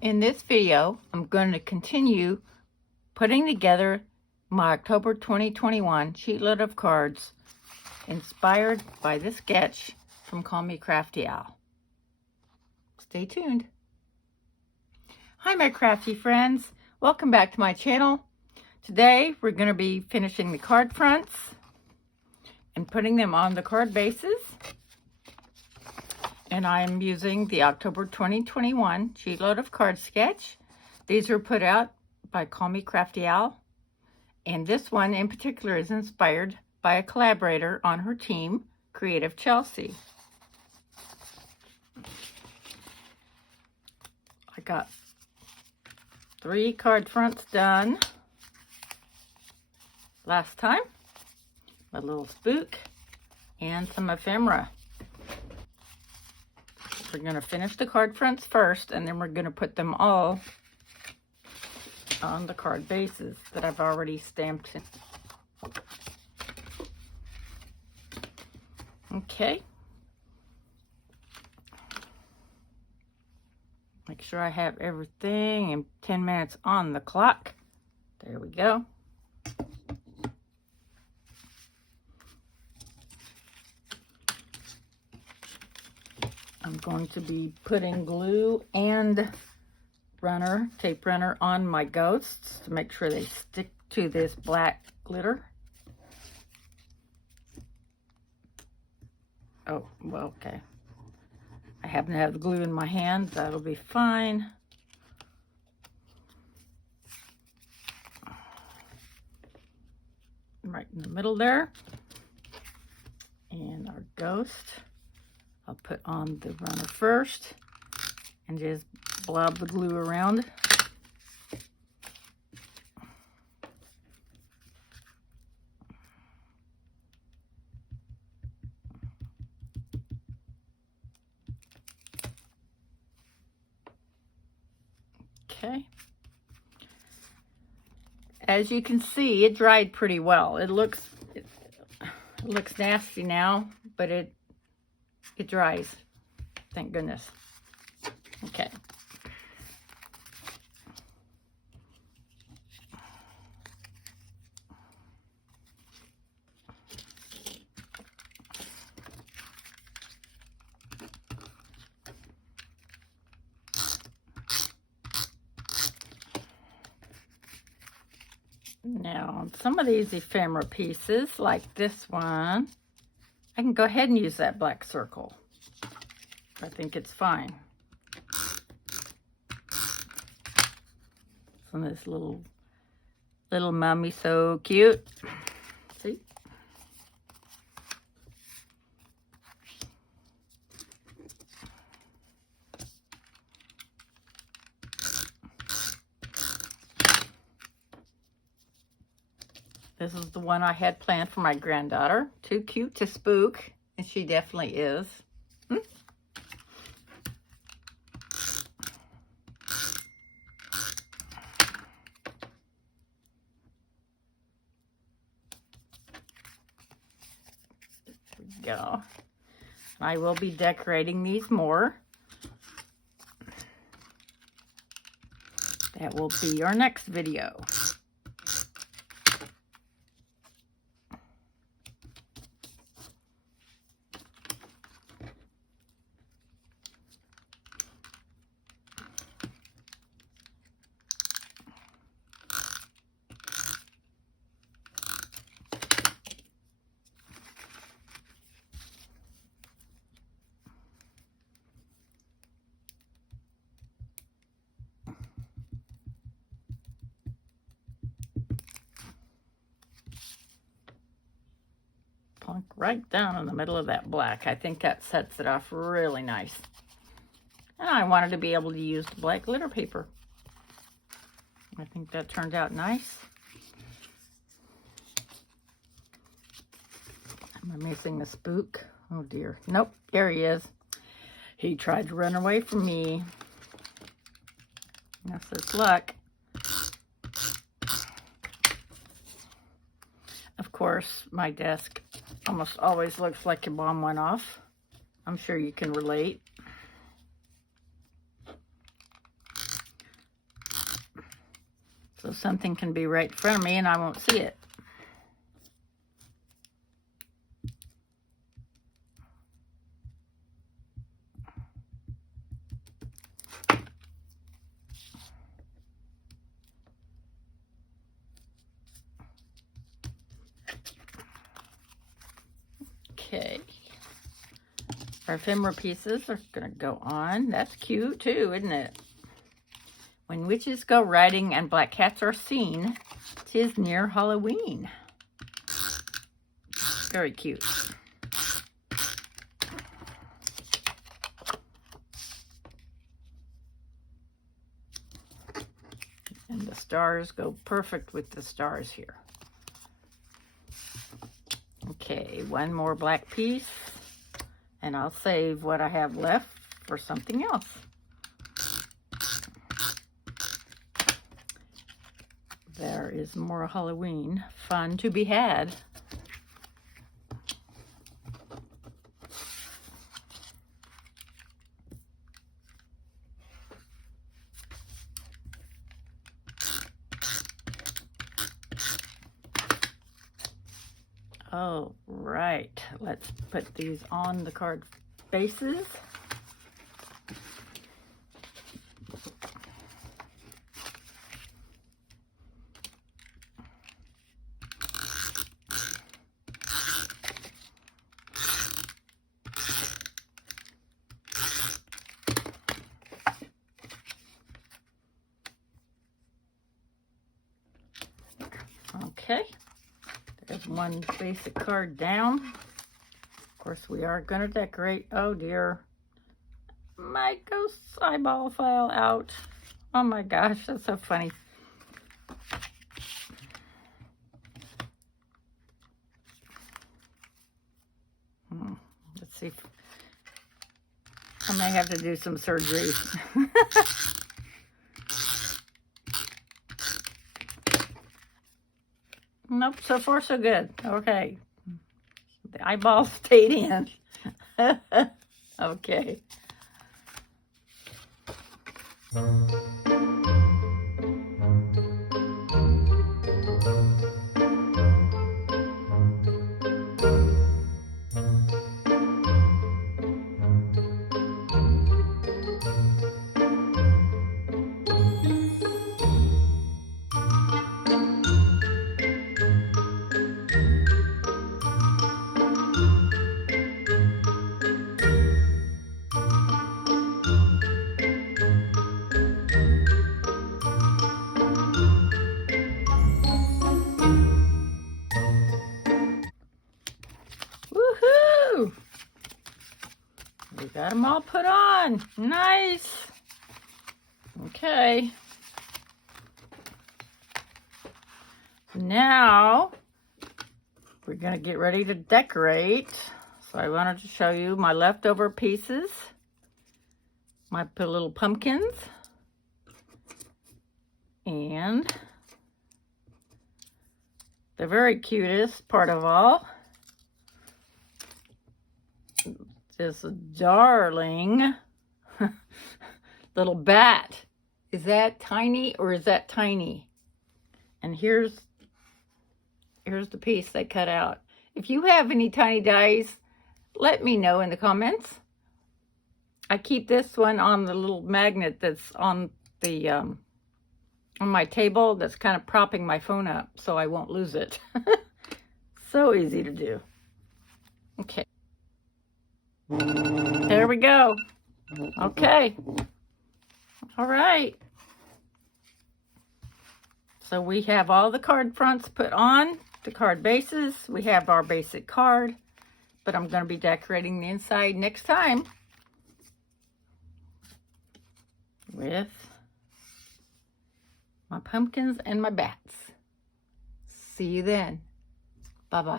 In this video, I'm going to continue putting together my October 2021 sheetload of cards inspired by this sketch from Call Me Crafty Owl. Stay tuned. Hi my crafty friends, welcome back to my channel. Today we're going to be finishing the card fronts and putting them on the card bases. And I'm using the October 2021 sheetload of card sketch. These were put out by Call Me Crafty Owl. And this one in particular is inspired by a collaborator on her team, Creative Chelsea. I got 3 card fronts done last time. A little spook and some ephemera. We're going to finish the card fronts first, and then we're going to put them all on the card bases that I've already stamped in. Okay. Make sure I have everything in 10 minutes on the clock. There we go. I'm going to be putting glue and tape runner on my ghosts to make sure they stick to this black glitter. Oh, well, okay. I happen to have the glue in my hand. That'll be fine. Right in the middle there. And our ghost. I'll put on the runner first and just blob the glue around. Okay. As you can see, it dried pretty well. It looks nasty now, but it dries. Thank goodness. Okay. Now, on some of these ephemera pieces, like this one, I can go ahead and use that black circle. I think it's fine. So this little mummy, so cute. See? This is the one I had planned for my granddaughter. Too cute to spook, and she definitely is. There we go. I will be decorating these more. That will be our next video. Plunk right down in the middle of that black. I think that sets it off really nice. And I wanted to be able to use the black glitter paper. I think that turned out nice. Am I missing the spook? Oh dear. Nope, there he is. He tried to run away from me. That's his luck. Of course, my desk almost always looks like a bomb went off. I'm sure you can relate. so something can be right in front of me and I won't see it. Okay, our ephemera pieces are going to go on. That's cute too, isn't it? When witches go riding and black cats are seen, 'tis near Halloween. Very cute. And the stars go perfect with the stars here. Okay, one more black piece, and I'll save what I have left for something else. There is more Halloween fun to be had. Oh, right. Let's put these on the card bases. Okay. There's one basic card down. Of course, we are going to decorate. Oh, dear. My ghost's eyeball fell out. Oh, my gosh. That's so funny. Let's see. I may have to do some surgery. Nope, so far so good. Okay. The eyeball stayed in. Okay. Woohoo! We got them all put on. Nice. Okay. Now we're going to get ready to decorate. So I wanted to show you my leftover pieces. My little pumpkins. And the very cutest part of all, this darling little bat. Is that tiny or is that tiny? And here's the piece they cut out. If you have any tiny dies, let me know in the comments. I keep this one on the little magnet that's on the on my table that's kind of propping my phone up so I won't lose it. So easy to do. Okay. There we go. Okay. All right. So we have all the card fronts put on, the card bases. We have our basic card, but I'm going to be decorating the inside next time with my pumpkins and my bats. See you then. Bye-bye.